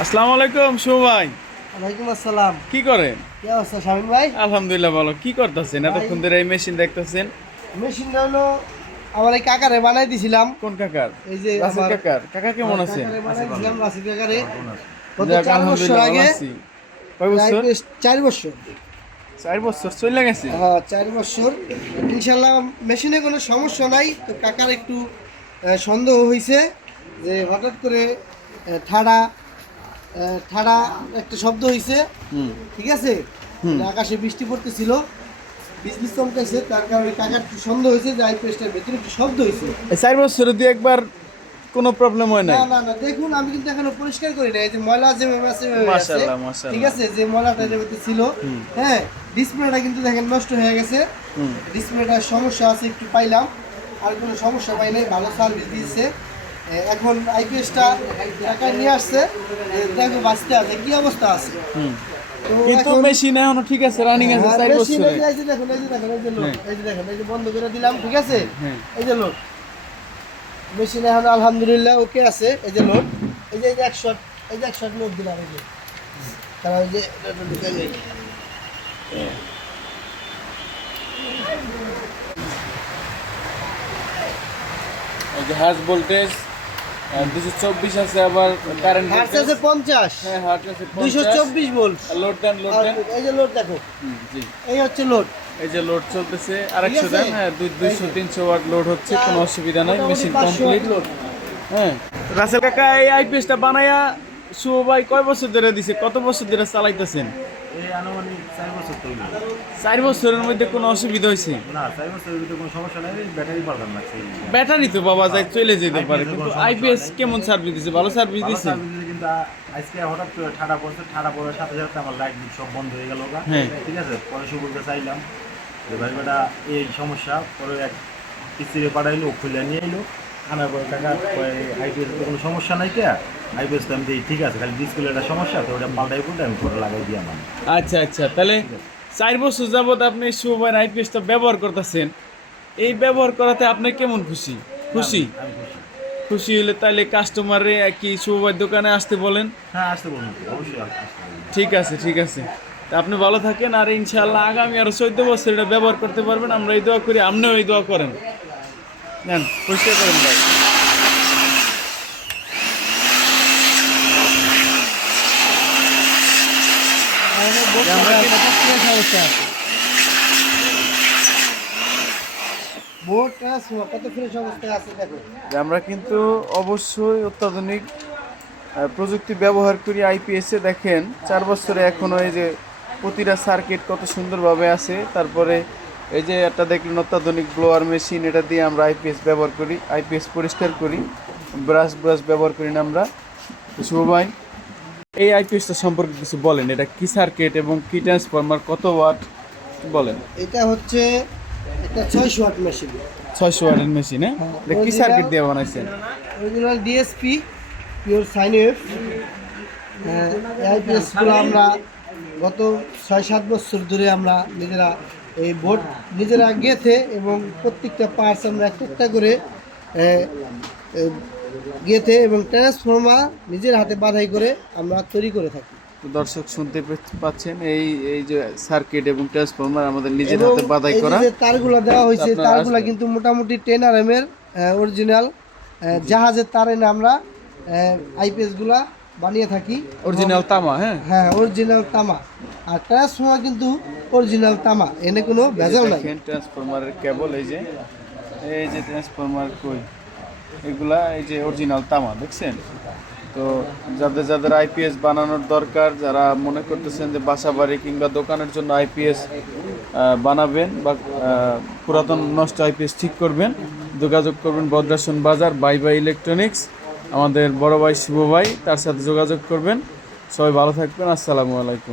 আসসালামু আলাইকুম শুভ ভাই। ওয়ালাইকুম আসসালাম। কি করেন? কি অবস্থা শামিম ভাই? আলহামদুলিল্লাহ ভালো। কি করতেছেন ভাই এতক্ষণ ধরে এই মেশিন দেখতেছেন? মেশিনটা হলো আমার এই কাকারে বানাই দিছিলাম। কোন কাকার? এই যে রাসেল আমার কাকার। কাকা কেমন আছেন? কাকারে বানাই দিছিলাম রাশিদ কাকারে গত যাক 4 বছর আলহামদুলিল্লাহ ভালো আগে। আছি। কয় বছর? 4 বছর। 4 বছর চলে গেছে। হ্যাঁ 4 বছর। ইনশাআল্লাহ মেশিনে কোনো সমস্যা নাই। তো কাকার একটু সন্দেহ হইছে যে হঠাৎ করে ঠাড়া ঠাড়া একটা শব্দ হইছে। হুম ঠিক আছে? হুম। আকাশে বৃষ্টি পড়তেছিল, বিজলি চমকাইছে, তার কারণে কাকার একটু সন্দেহ হয়েছে যে আইপিএসটার ভেতরে একটু শব্দ হয়েছে। এই 4 বছরে দিয়ে একবার কোনো প্রবলেম হয় না নাই? না না, দেখুন আমি কিন্তু এখনো পরিষ্কার করি না, এই যে ময়লা যেভাবে আছে ওইভাবে আছে। মাশাআল্লাহ মাশাআল্লাহ। ঠিক আছে, যে ময়লাটা এর ভিতরে ছিল, হ্যাঁ ডিসপ্লেটা কিন্তু দেখেন নষ্ট হয়ে গেছে। হুম। ডিসপ্লেটার সমস্যা আছে একটু পাইলাম, আর কোনো সমস্যা পাই নাই, ভালো সার্ভিস দিয়েছে। এখন আইপিএসটা ঢাকায় নিয়ে আসছে, দেখো বাঁচতে আছে কি অবস্থা আছে। হুম। তো কিন্তু এখন মেশিন এখনো ঠিক আছে, রানিং আছে 4 মেশিন বছরে। এই যে দেখুন, এই যে দেখেন, এই যে লোড, হ্যাঁ। এই যে দেখেন, এই যে বন্ধ করে দিলাম, ঠিক আছে, হ্যাঁ। এই যে লোড মেশিন এখন আলহামদুলিল্লাহ ওকে আছে। এই যে লোড, এই যে 100, এই যে 100 লোড দিলাম, এই যে তারা ওই যে এটা ঢুকে যায়। এই যে হার্জ ভোল্টেজ 224 আছে, আবার কারেন্ট হার্টস ভোল্টেজ। আছে 50, হ্যাঁ হার্জ আছে 50। 224 ভোল্ট। লোড দেন লোড দেন। এই যে লোড দেখো, জি। এই হচ্ছে লোড। এই যে লোড চলতেছে, আর ঠিক 100 আছে? দেন। হ্যাঁ 200-300 ওয়াট লোড হচ্ছে, কোনো অসুবিধা নাই, মেশিন কমপ্লিট। লোড। হ্যাঁ রাসেল কাকা, এই আইপিএসটা বানায়া শুভ ভাই কয় বছর ধরে দিছে, কত বছর ধরে চালাইতেছেন? এই আনুমানিক 4 বছর তৈরি। 4 বছরের মধ্যে কোনো অসুবিধা হয়েছে? না 4 বছরের ভিতরে কোনো সমস্যা নেই, ব্যাটারি পাল্টান লাগছে। ব্যাটারি তো বাবা যায় চলে যেতে পারে, IPS কিন্তু কোনো সমস্যা আইপিএস নাই। কেমন সার্ভিস দিছে? ভালো সার্ভিস ভালো দিছে? সার্ভিস দিছে, কিন্তু আজকে হঠাৎ করে ঠাডা পড়ছে, ঠাডা পড়ার সাথে সাথে আমার লাইট সব বন্ধ হয়ে গেল। হ্যাঁ। ঠিক আছে, পরে শুভকে চাইলাম যে ভাই বেটা এই সমস্যা, পরে এক কিস্তিরে পাঠাইলো, খুলে নিয়ে এলো, আনার পরে টাকা আইপিএস তো কোনো সমস্যা নাই, কে আইপিএস তো আমি দিই, ঠিক আছে, খালি ডিসপ্লে একটা সমস্যা, তো ওটা পাল্টাই পড়লে আমি পরে লাগাই দিয়ে আমার। আচ্ছা আচ্ছা, তাহলে 4 বছর যাবত আপনি শুভ ভাইয়ের আইপিএসটা ব্যবহার করতেছেন। এই ব্যবহার করাতে আপনি কেমন খুশি? খুশি? আমি খুশি। খুশি হলে তাহলে কাস্টমারে কি শুভ ভাইয়ের দোকানে আসতে বলেন। হ্যাঁ আসতে বলুন, অবশ্যই আসতে বলুন। ঠিক আছে ঠিক আছে, তা আপনি ভালো থাকেন, আর ইনশাআল্লাহ আগামী আরো 14 বছর এটা ব্যবহার করতে পারবেন। আমরা এই দোয়া করি, আপনিও এই দোয়া করেন। নেন পরিষ্কার করেন ভাই। আমরা বোর্ডটা কত ফ্রেশ অবস্থায় আছে দেখো। আমরা কিন্তু অবশ্যই অত্যাধুনিক প্রযুক্তি ব্যবহার করি আইপিএসে। দেখেন 4 বছরে এখনও এই যে প্রতিটা সার্কিট কত সুন্দরভাবে আছে। তারপরে এই যে একটা দেখলেন অত্যাধুনিক ব্লোয়ার মেশিন, এটা দিয়ে আমরা আইপিএস ব্যবহার করি, আইপিএস পরিষ্কার করি। ব্রাশ ব্যবহার করি না আমরা। শুভ ভাই, এই আইপিএসটা সম্পর্কে কিছু বলেন, এটা কি সার্কিট এবং কি ট্রান্সফরমার, কত ওয়াট বলেন? এটা হচ্ছে একটা 600 ওয়াট মেশিন। 600 ওয়াটের মেশিন। হ্যাঁ, এটা কি সার্কিট দিয়ে বানাইছেন? Original DSP pure sine wave. আইপিএসগুলো আমরা গত 6-7 বছর ধরে আমরা নিজেরা এই বোর্ড নিজেরা গেঁথে, এবং প্রত্যেকটা পার্টস আমরা একটা করে গেঁথে এবং ট্রান্সফর্মার নিজের হাতে বাধাই করে আমরা তৈরি করে থাকি। তো দর্শক শুনতে পাচ্ছেন, এই এই যে সার্কিট এবং ট্রান্সফরমার আমাদের নিজের এবং হাতে বাধাই এই করা। যে তারগুলো দেওয়া হয়েছে, আপনারা তারগুলো আসবেন। কিন্তু মোটামুটি 10 RM এর অরিজিনাল জাহাজের তার এনে আমরা আইপিএস গুলা বানিয়ে থাকি। অরিজিনাল তামা। হ্যাঁ, হ্যাঁ অরিজিনাল তামা, আর ট্রান্সফর্মার কিন্তু অরিজিনাল তামা, এনে কোনো ভেজাল নাই। দেখেন ট্রান্সফরমারের কেবল, এই যে ট্রান্সফরমার কই, এগুলা এই যে অরিজিনাল তামা, দেখছেন? তো যাদের যাদের আইপিএস বানানোর দরকার, যারা মনে করতেছেন যে বাসা বাড়ি কিংবা দোকানের জন্য আইপিএস বানাবেন বা পুরাতন নষ্ট আইপিএস ঠিক করবেন, যোগাযোগ করবেন বদ্রাসন বাজার বাই বাই ইলেকট্রনিক্স, আমাদের বড় ভাই শুভ ভাই, তার সাথে যোগাযোগ করবেন। সবাই ভালো থাকবেন। আসসালামু আলাইকুম।